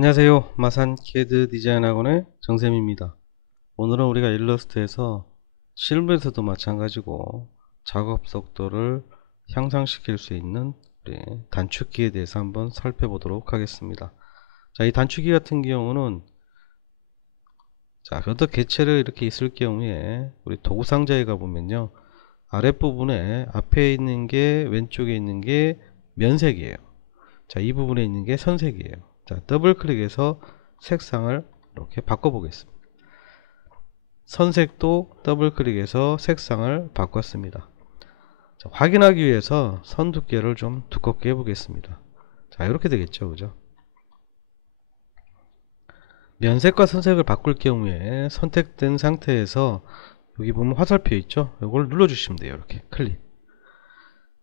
안녕하세요. 마산 CAD 디자인 학원의 정쌤입니다. 오늘은 우리가 일러스트에서 실무에서도 마찬가지고 작업 속도를 향상시킬 수 있는 우리 단축키에 대해서 한번 살펴보도록 하겠습니다. 자, 이 단축키 같은 경우는 어떤 개체를 이렇게 있을 경우에 우리 도구 상자에 가보면요, 아랫부분에 앞에 있는 게 왼쪽에 있는 게 면색이에요. 자, 이 부분에 있는 게 선색이에요. 자, 더블 클릭해서 색상을 이렇게 바꿔보겠습니다. 선색도 더블 클릭해서 색상을 바꿨습니다. 자, 확인하기 위해서 선 두께를 좀 두껍게 해보겠습니다. 자, 이렇게 되겠죠, 그죠? 면색과 선색을 바꿀 경우에 선택된 상태에서 여기 보면 화살표 있죠? 이걸 눌러주시면 돼요. 이렇게 클릭.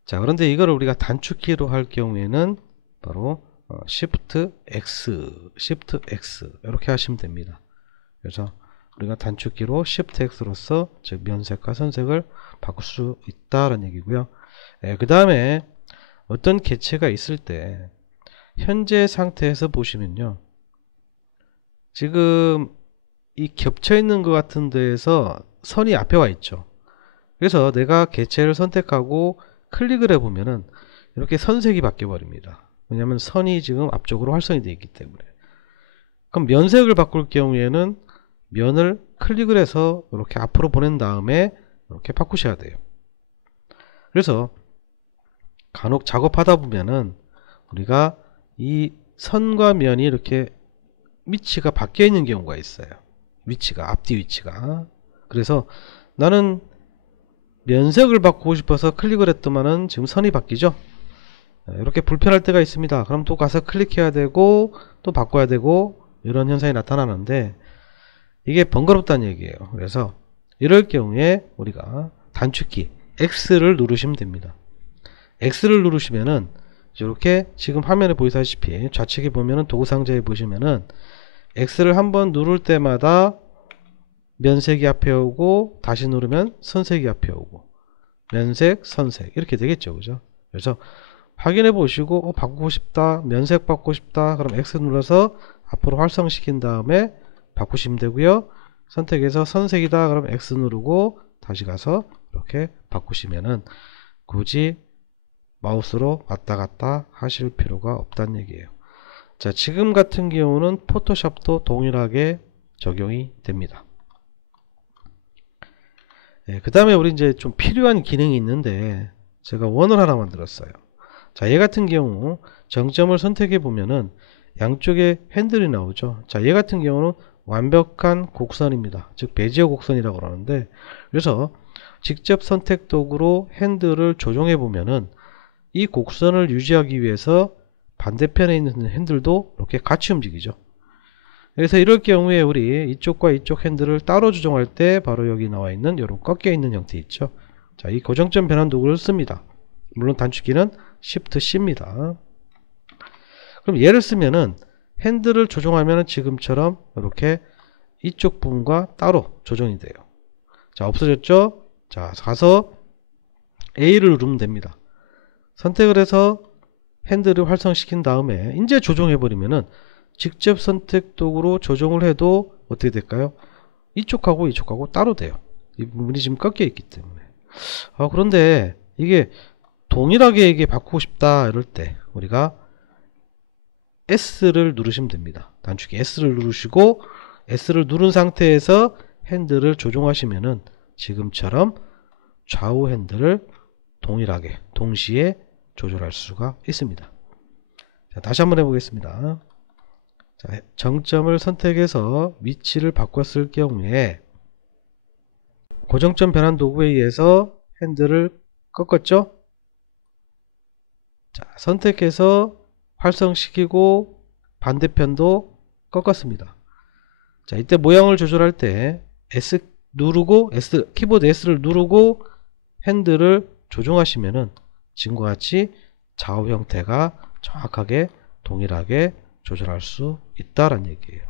자, 그런데 이거를 우리가 단축키로 할 경우에는 바로 Shift X 이렇게 하시면 됩니다. 그래서 우리가 단축키로 Shift X로서 즉 면색과 선색을 바꿀 수 있다는 얘기고요. 그 다음에 어떤 개체가 있을 때 현재 상태에서 보시면요, 지금 이 겹쳐 있는 것 같은 데에서 선이 앞에 와 있죠. 그래서 내가 개체를 선택하고 클릭을 해보면은 이렇게 선색이 바뀌어 버립니다. 왜냐하면 선이 지금 앞쪽으로 활성이 되어 있기 때문에. 그럼 면색을 바꿀 경우에는 면을 클릭을 해서 이렇게 앞으로 보낸 다음에 이렇게 바꾸셔야 돼요. 그래서 간혹 작업하다 보면은 우리가 이 선과 면이 이렇게 위치가 바뀌어 있는 경우가 있어요. 위치가, 앞뒤 위치가. 그래서 나는 면색을 바꾸고 싶어서 클릭을 했더만은 지금 선이 바뀌죠. 이렇게 불편할 때가 있습니다. 그럼 또 가서 클릭해야 되고 또 바꿔야 되고 이런 현상이 나타나는데 이게 번거롭다는 얘기예요. 그래서 이럴 경우에 우리가 단축키 X를 누르시면 됩니다. X를 누르시면은 이렇게 지금 화면에 보이다시피 좌측에 보면은 도구 상자에 보시면은 X를 한번 누를 때마다 면색이 앞에 오고 다시 누르면 선색이 앞에 오고 면색, 선색 이렇게 되겠죠. 그죠? 그래서 확인해 보시고 바꾸고 싶다, 면색 바꾸고 싶다, 그럼 X 눌러서 앞으로 활성시킨 다음에 바꾸시면 되고요. 선택해서 선색이다, 그럼 X 누르고 다시 가서 이렇게 바꾸시면은 굳이 마우스로 왔다 갔다 하실 필요가 없다는 얘기예요. 자, 지금 같은 경우는 포토샵도 동일하게 적용이 됩니다. 그 다음에 우리 이제 좀 필요한 기능이 있는데 제가 원을 하나 만들었어요. 자, 얘 같은 경우 정점을 선택해 보면은 양쪽에 핸들이 나오죠. 자, 얘 같은 경우는 완벽한 곡선입니다. 즉 베지어 곡선이라고 그러는데, 그래서 직접 선택 도구로 핸들을 조정해 보면은 이 곡선을 유지하기 위해서 반대편에 있는 핸들도 이렇게 같이 움직이죠. 그래서 이럴 경우에 우리 이쪽과 이쪽 핸들을 따로 조정할 때 바로 여기 나와 있는 이런 꺾여 있는 형태 있죠. 자, 이 고정점 변환 도구를 씁니다. 물론 단축키는 Shift C입니다. 그럼 얘를 쓰면은 핸들을 조정하면은 지금처럼 이렇게 이쪽 부분과 따로 조정이 돼요. 자, 없어졌죠? 자, 가서 A를 누르면 됩니다. 선택을 해서 핸들을 활성시킨 다음에 이제 조정해 버리면은 직접 선택 도구로 조정을 해도 어떻게 될까요? 이쪽하고 이쪽하고 따로 돼요. 이 부분이 지금 꺾여 있기 때문에. 그런데 이게 동일하게 이게 바꾸고 싶다 이럴 때 우리가 S를 누르시면 됩니다. 단축키 S를 누르시고 S를 누른 상태에서 핸들을 조정하시면은 지금처럼 좌우 핸들을 동일하게 동시에 조절할 수가 있습니다. 자, 다시 한번 해보겠습니다. 자, 정점을 선택해서 위치를 바꿨을 경우에 고정점 변환 도구에 의해서 핸들을 꺾었죠. 자, 선택해서 활성시키고 반대편도 꺾었습니다. 자, 이때 모양을 조절할 때 S 누르고 키보드 S를 누르고 핸들을 조정하시면은 지금과 같이 좌우 형태가 정확하게 동일하게 조절할 수 있다는 얘기예요.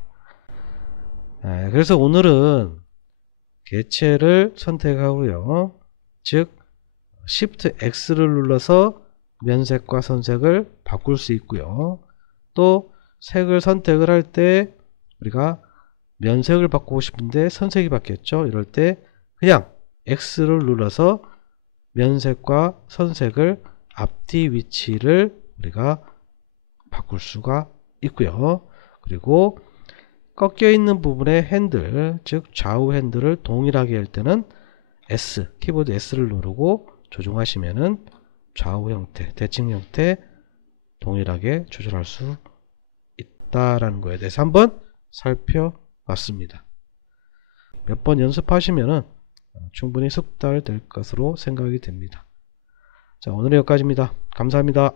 그래서 오늘은 개체를 선택하고요. 즉 Shift X를 눌러서 면색과 선색을 바꿀 수 있고요. 또 색을 선택을 할 때 우리가 면색을 바꾸고 싶은데 선색이 바뀌었죠. 이럴 때 그냥 X를 눌러서 면색과 선색을 앞뒤 위치를 우리가 바꿀 수가 있고요. 그리고 꺾여 있는 부분의 핸들, 즉 좌우 핸들을 동일하게 할 때는 S, 키보드 S를 누르고 조정하시면은 좌우 형태, 대칭 형태 동일하게 조절할 수 있다라는 거에 대해서 한번 살펴봤습니다. 몇 번 연습하시면은 충분히 숙달될 것으로 생각이 됩니다. 자, 오늘은 여기까지입니다. 감사합니다.